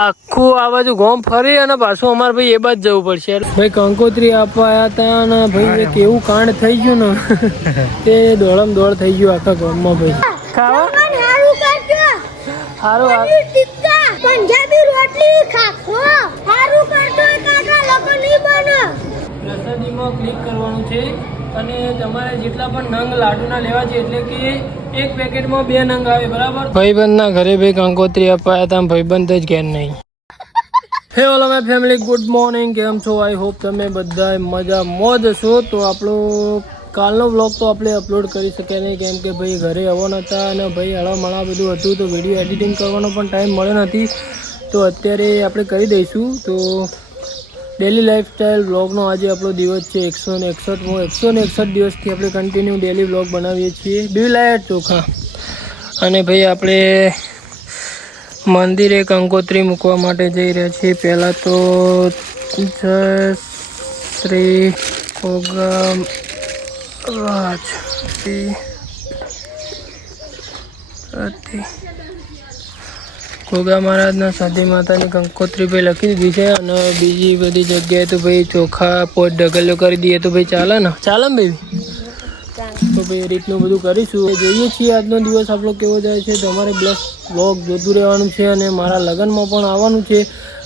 આખું આ બાજુ ગોમ ફરી અને પાછું અમારે ભાઈ એ બાજ જવું પડશે ભાઈ કંકોત્રી આપવા આવ્યા હતા અને ભાઈ કેવું કાંડ થઈ ગયું ને તે દોડમ દોડ થઈ ગયું આખા ગામમાં ભાઈ ખાવા સારું પંજાબી રોટલી ખાખો સારું કરતો કાકા લોકો નહીં બનો પ્રસાદીમાં ક્લિક કરવાનું છે અને તમારે જેટલા પણ નંગ લાડુના લેવા છે એટલે કે એક પેકેટમાં 2 નંગ આવે બરાબર ભાઈબંધના ઘરે ભાઈ કંકોત્રી અપાયા હતા ભાઈબંધ જ ઘેર નહીં હે ઓલા માય ફેમિલી ગુડ મોર્નિંગ કેમ છો આઈ હોપ તમે બધા મજા મોજ છો તો આપણો કાલનો વ્લોગ તો આપણે અપલોડ કરી શક્યા નહીં કેમ કે ભાઈ ઘરે આવવાના હતા અને ભાઈ હળામળા બધું હતું તો વિડીયો એડિટિંગ કરવાનો પણ ટાઈમ મળ્યો નથી તો અત્યારે આપણે કરી દઈશું તો ડેલી લાઈફસ્ટાઈલ વ્લોગનો આજે આપણો દિવસ છે 161 દિવસથી આપણે કન્ટિન્યુ ડેલી વ્લોગ બનાવીએ છીએ બિલાયત ચોખા અને ભાઈ આપણે મંદિરે કંકોત્રી મૂકવા માટે જઈ રહ્યા છીએ પહેલાં તો જય શ્રી રાજ ગોગા મહારાજના સાધી માતાની કંકોત્રી ભાઈ લખી દીધી છે અને બીજી બધી જગ્યાએ તો ભાઈ ચોખા પોટ ઢગલ્યો કરી દઈએ તો ભાઈ ચાલે ને ભાઈ તો ભાઈ એ રીતનું બધું કરીશું જોઈએ છીએ આજનો દિવસ આપણો કેવો જાય છે તમારે બ્લસ વ્લોગ જોતું રહેવાનું છે અને મારા લગ્નમાં પણ આવવાનું છે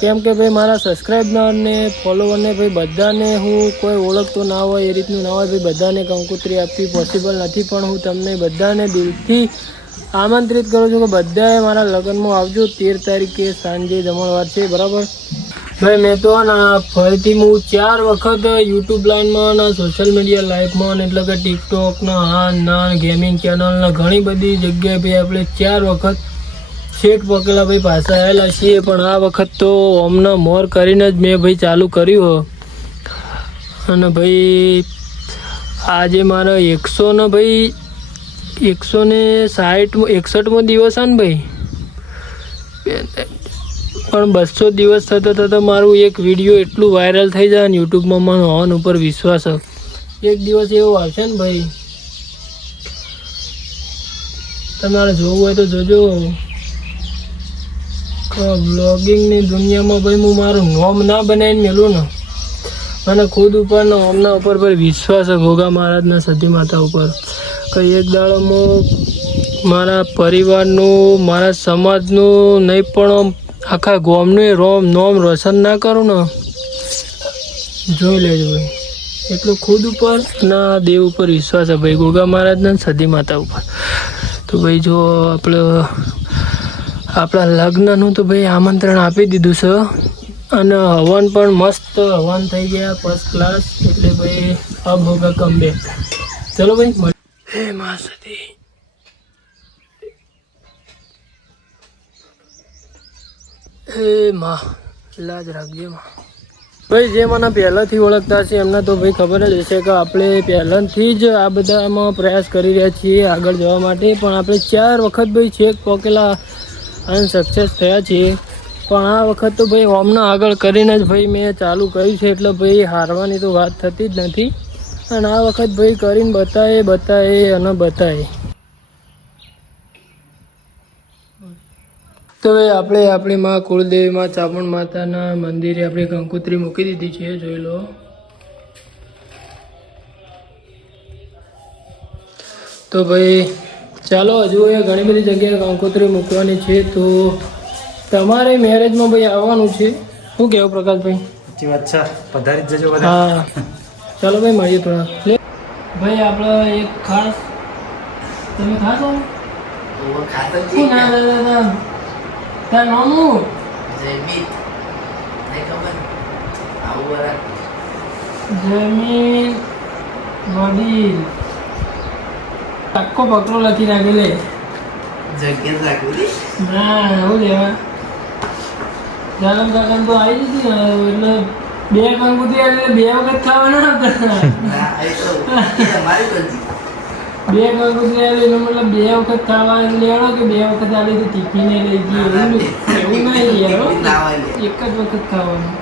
કેમ કે ભાઈ મારા સબસ્ક્રાઈબરને ફોલોવરને ભાઈ બધાને હું કોઈ ઓળખતો ના હોય એ રીતનું ના હોય ભાઈ બધાને કંકોત્રી આપવી પોસિબલ નથી પણ હું તમને બધાને દિલથી આમંત્રિત કરું છું કે બધાએ મારા લગ્નમાં આવજો 13 તારીખે સાંજે જમણવાર છે બરાબર ભાઈ મેં તો ફરીથી હું 4 વખત યુટ્યુબ લાઈનમાં અને સોશિયલ મીડિયા લાઈવમાં એટલે કે ટિકટોકના ગેમિંગ ચેનલના ઘણી બધી જગ્યાએ ભાઈ આપણે 4 વખત શેઠ પકેલા ભાઈ પાછા આવેલા છીએ પણ આ વખત તો ઓમના મોર કરીને જ મેં ભાઈ ચાલુ કર્યું અને ભાઈ આજે મારા 161મો દિવસ છે ને ભાઈ પણ 200 દિવસ થતા મારું એક વિડીયો એટલું વાયરલ થઈ જાય ને યુટ્યુબમાં મને ઓન ઉપર વિશ્વાસ એક દિવસ એવો આવશે ને ભાઈ તમારે જોવું હોય તો જોજો બ્લોગિંગની દુનિયામાં ભાઈ હું મારું નોમ ના બનાવીને મેલું ને મને ખુદ ઉપર ને ઓમના ઉપર ભાઈ વિશ્વાસ છે ગોગા મહારાજના સતી માતા ઉપર કંઈ એક દાડામાં મારા પરિવારનું મારા સમાજનું નહીં પણ આખા ગામનું નોમ રોશન ના કરું ને જોઈ લેજો ભાઈ એટલું ખુદ ઉપર ના દેવ ઉપર વિશ્વાસ છે ભાઈ ગોગા મહારાજના સતી માતા ઉપર તો ભાઈ જો આપણા લગ્નનું તો ભાઈ આમંત્રણ આપી દીધું છે અને હવન પણ મસ્ત હવન થઈ ગયા ફર્સ્ટ ક્લાસ એટલે ભાઈ અબ હોગા કમ બેક ચલો ભાઈ હે મા સતી હે માં લાજ રાખજે માં ભાઈ જે મને પહેલાંથી ઓળખતા છે એમને તો ભાઈ ખબર જ હશે કે આપણે પહેલાંથી જ આ બધામાં પ્રયાસ કરી રહ્યા છીએ આગળ જવા માટે પણ આપણે 4 વખત ભાઈ છેક પોકેલા અનસક્સેસ થયા છીએ પણ આ વખત તો ભાઈ ઓમના આગળ કરીને જ ભાઈ મેં ચાલુ કર્યું છે એટલે ભાઈ હારવાની તો વાત થતી જ નથી અને આ વખત ભાઈ કરીને બતાવે તો ભાઈ આપણે આપણી માં કુળદેવી માં ચામુંડ માતાના મંદિરે આપણે કંકોત્રી મૂકી દીધી છે જોઈ લો તો ભાઈ ચાલો હજુ એ ઘણી બધી જગ્યાએ કંકોત્રી મૂકવાની છે તો તમારે મેરેજમાં ભાઈ આવવાનું છે શું કહેવું પ્રકાશભાઈ સાચી વાત છે પધારી જજો હા ચાલો ભાઈ મળીએ થોડા ભાઈ આપણે એક ખાસ તમે ખાશો શું ના દાદા તાર નામ જમીન વડીલ આખો પકડો લખી નાખી લે ના એવું લેવા જાલમ કાકા તો આવી જતી ને એટલે 2 કંકોત્રી આવી 2 વખત ખાવાના હતા 2 કંકોત્રી આવી એનો મતલબ 2 વખત ખાવા લેવાનો કે 2 વખત આવી તો ટિફિને લઈ ગઈ એવું નહીં યાર એક જ વખત ખાવાનું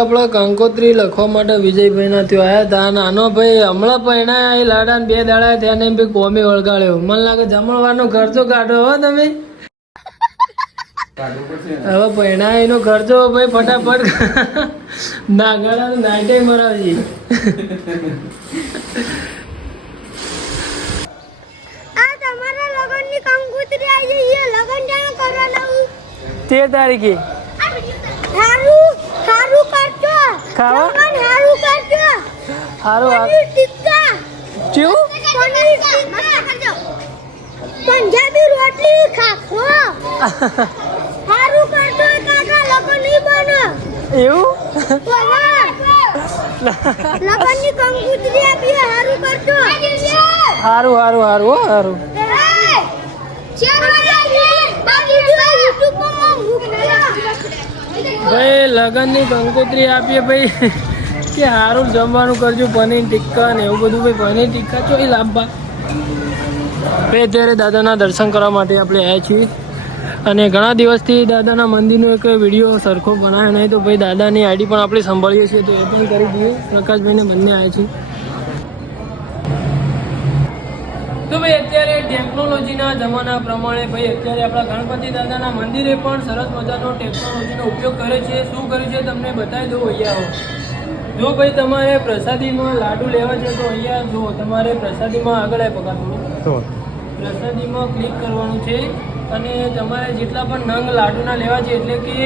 આપણે કંકોત્રી લખવા માટે વિજયભાઈના ત્યાં આવ્યા હતા નાનો ભાઈ હમણાં પહેણા એ લાડાને 2 દાડા થયા ને ભાઈ કોમી વળગાડ્યો મને લાગે જમણવારનો ખર્ચો કાઢો હો તમે હવે પહેણા એનો ખર્ચો ભાઈ ફટાફટ નાગડા નાઈટે મરાવજી. આ તમારા લગનની કંકોત્રી આવી છે. લગન જાણ કરવાના 13 તારીખે હારું હારું કરજો. ખાવા લગન હારું કરજો. સારું પનીર ટિક્કા ચેવું પનીર ટિક્કા કરજો. પંજાબી રોટલી ખાખરો હારું કરજો કાકા. લગન નહીં બનો એવું લગનની કંકોત્રી આપી હારું કરજો. સારું સારું સારું હો સારું. ભાઈ લગનની કંકોત્રી આપીએ ભાઈ કે સારું જમવાનું કરજો. પનીર ટિક્કા ને એવું બધું. ભાઈ પનીર ટિક્કા તો એ લાંબા ભાઈ અત્યારે દાદાના દર્શન કરવા માટે આપણે આવ્યા છીએ અને ઘણા દિવસથી દાદાના મંદિરનો એક વિડીયો સરખો બનાવ્યો નહીં તો ભાઈ દાદાની આઈડી પણ આપણે સંભાળીએ છીએ તો એ પણ કરી દઈએ. પ્રકાશભાઈને બંને આવ્યા છીએ. તો ભાઈ અત્યારે ટેકનોલોજીના જમાના પ્રમાણે ભાઈ અત્યારે આપણા ગણપતિ દાદાના મંદિરે પણ સરસ મજાનો ટેકનોલોજીનો ઉપયોગ કરે છે. શું કર્યું છે તમને બતાવી દઉં. અહીંયા આવો. જો ભાઈ તમારે પ્રસાદીમાં લાડુ લેવા છે તો અહીંયા જો તમારે પ્રસાદીમાં આગળ આવી પકડવાનું. પ્રસાદીમાં ક્લિક કરવાનું છે અને તમારે જેટલા પણ નંગ લાડુના લેવા છે એટલે કે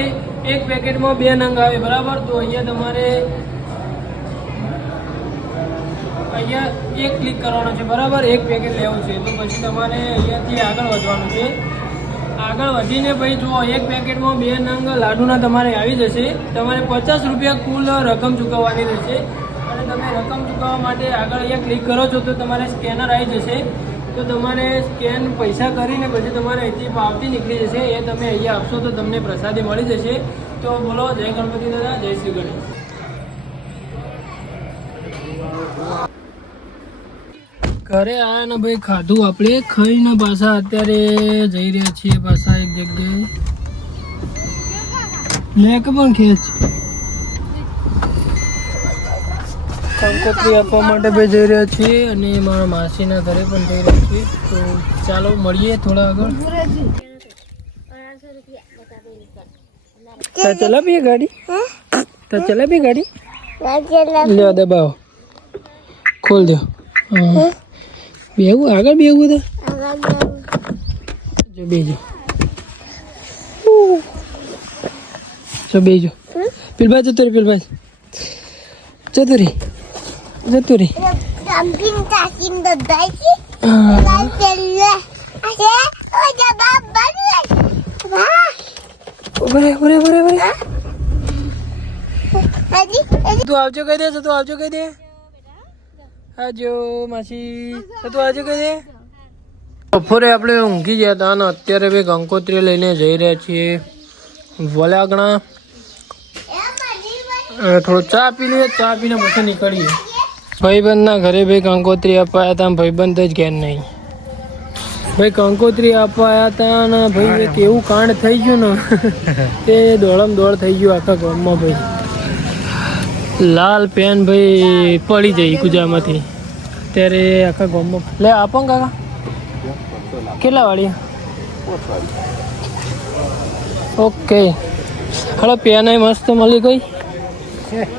એક પેકેટમાં 2 નંગ આવે બરાબર. તો અહીંયા તમારે અહીંયા એક ક્લિક કરવાનો છે બરાબર. એક પેકેટ લેવું છે તો પછી તમારે અહીંયાથી આગળ વધવાનું છે. આગળ વધીને ભાઈ જુઓ એક પેકેટમાં 2 નંગ લાડુના તમારે આવી જશે. તમારે 50 રૂપિયા કુલ રકમ ચૂકવવાની રહેશે અને તમે રકમ ચૂકવવા માટે આગળ અહીંયા ક્લિક કરો છો તો તમારે સ્કેનર આવી જશે. તો તમારે સ્કેન પૈસા કરીને પછી તમારે અહીંથી પાવતી નીકળી જશે. એ તમે અહીંયા આપશો તો તમને પ્રસાદી મળી જશે. તો બોલો જય ગણપતિ દાદા, જય શ્રી ગણેશ. ઘરે આયા ને ભાઈ ખાધું આપણે ખાઈને પાછા અત્યારે જઈ રહ્યા છીએ પાછા એક જગ્યાએ. લેક પણ ખેંચ કંકોત્રી આપવા માટે ભાઈ જઈ રહ્યા છીએ અને મારા માસીના ઘરે પણ જઈ રહ્યા છીએ. તો ચાલો મળીએ થોડા આગળ. ચલાવીએ ગાડી તો ચલાવીએ ગાડી લ્યો દબાવો ખોલ દો. બેવું આગળ બેવું તો જો બેજો જો બેજો. પેલભાઈ જતો રે પેલભાઈ જતો રે જતો રે. તું આવજો કહી દે તું આવજો કહી દે. આજો માસી તું આજે કહી દે. બપોરે આપણે ઊંઘી ગયા હતા અને અત્યારે ભાઈ કંકોત્રી લઈને જઈ રહ્યા છીએ વલાગણા. થોડો ચા પી લઈએ. ચા પીને પછી નીકળીએ. ભાઈબંધના ઘરે ભાઈ કંકોત્રી અપાયા હતા. ભાઈબંધ જ ઘેર નહીં ભાઈ કંકોત્રી અપાયા હતા અને ભાઈ એક એવું કાંડ થઈ ગયું ને તે દોડમ દોડ થઈ ગયું આખા ગામમાં. ભાઈ લાલ પેન ભાઈ પડી જાય ગુજામાંથી ત્યારે આખા ગામમાં. લે આપો કાકા કેટલા વાળી? Okay hello. પેન મસ્ત મળી ગઈ.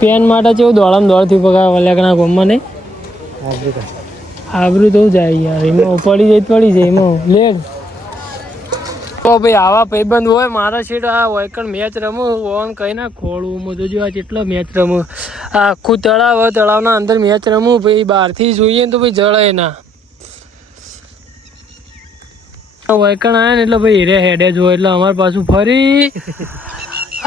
પેન માટે જેવું દોડમ દોડથી પગાર વલાકના ગામમાં નહીં આબરું તો જાય યાર. એમાં પડી જાય એમાં લેડ. તો ભાઈ આવા ભાઈબંધ હોય મારા સીટ આ હોય મેચ રમું ઓન કઈ ના ખોળું મધુ જો આ જેટલો મેચ રમું. આખું તળાવના અંદર મેચ રમું ભાઈ. બહારથી જોઈએ ને તો ભાઈ જળાય ના. વાયકણ આવ્યા ને એટલે ભાઈ હીરે હેડે જ હોય એટલે અમારે પાછું ફરી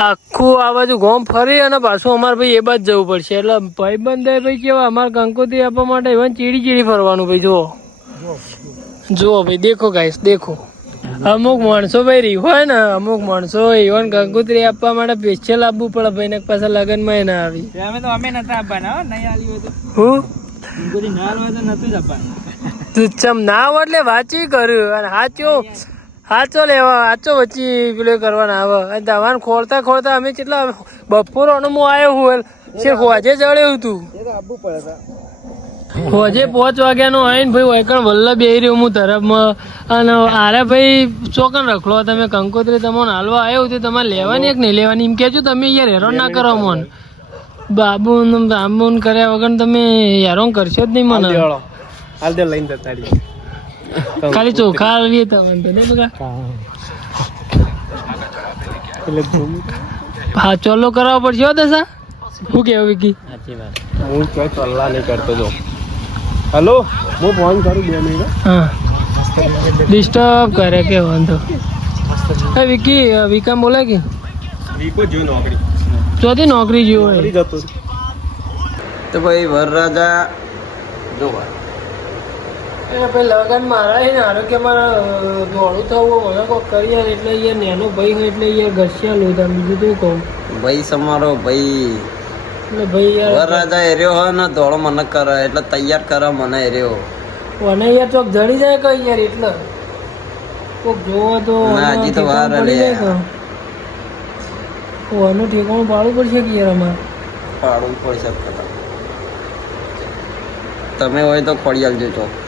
આખું આ બાજુ ગોમ ફરી અને પાછું અમારે ભાઈ એ બાજુ જવું પડશે. એટલે ભાઈબંધ ભાઈ કેવા અમારે કંકોત્રી આપવા માટે even ચીડી ફરવાનું ભાઈ. જુઓ ભાઈ દેખો ગાઈસ દેખો. અમુક માણસો ભાઈ રહી હોય ને અમુક માણસો ઇવન કંકોત્રી આપવા માટે સ્પેશિયલ આપવું પડે ભાઈ ને પાછા લગ્નમાં એ ના આવી. અમે નતા આપવાના નહીં આવી હોય તો હું ના હોય તો નતું જ આપવાનું. તું ચમ ના હોય એટલે વાંચી કર્યું અને સાચો લેવા સાચો વચ્ચે પેલો કરવાના આવે. અને તમારે ખોલતા અમે કેટલા બપોર હું આવ્યો હું છે હોજે જળ્યું તું. હોજે 5 વાગ્યાનો આવીને ભાઈ વૈકણ વલ્લભ બેહી રહ્યો હું તરફમાં અને આરે ભાઈ ચોકન રખડો તમે કંકોત્રી તમને હાલવા આવ્યો તે તમારે લેવાની એક નહીં લેવાની એમ કહેજો તમે યાર હેરાન ના કરો મન બાબુ બાબુન કર્યા વગર તમે હેરાન કરશો જ નહીં મને હાલ દે લઈને જતા રહી ખાલી ચોખા આવીએ તમને તો નહીં બગા હા ચોલો કરાવવો પડશે હો દશા શું કહેવું વિકી હું ક્યાંય સલાહ નહીં કરતો જો હલો હું ફોન કરું 2 મિનિટ હા ડિસ્ટર્બ કરે કે વાંધો એ વિકી વિકામ બોલે કે વીકો જો નોકરી ચોથી નોકરી જેવું હોય જતો તો ભાઈ વરરાજા જોવા એને ભાઈ લગન મારા ને આરોગ્ય મારા દોડું થવું મને કોઈ કરી યાર એટલે યાર નેનો ભાઈ હોય એટલે યાર ઘસ્યા લો તમે બીજું શું કહું ભાઈ સમારો ભાઈ એટલે ભાઈ યાર વરરાજા એર્યો હોય ને દોડો મને કરે એટલે તૈયાર કરે મને એર્યો મને યાર ચોક જડી જાય કઈ યાર એટલે કોક જોવો તો ના, હજી તો વાર પડી લે. જાય તો આનું ઠેકાણું પાડવું પડશે કે યાર અમારે પાડવું પડશે તમે હોય તો ખોડી આલજો ચોક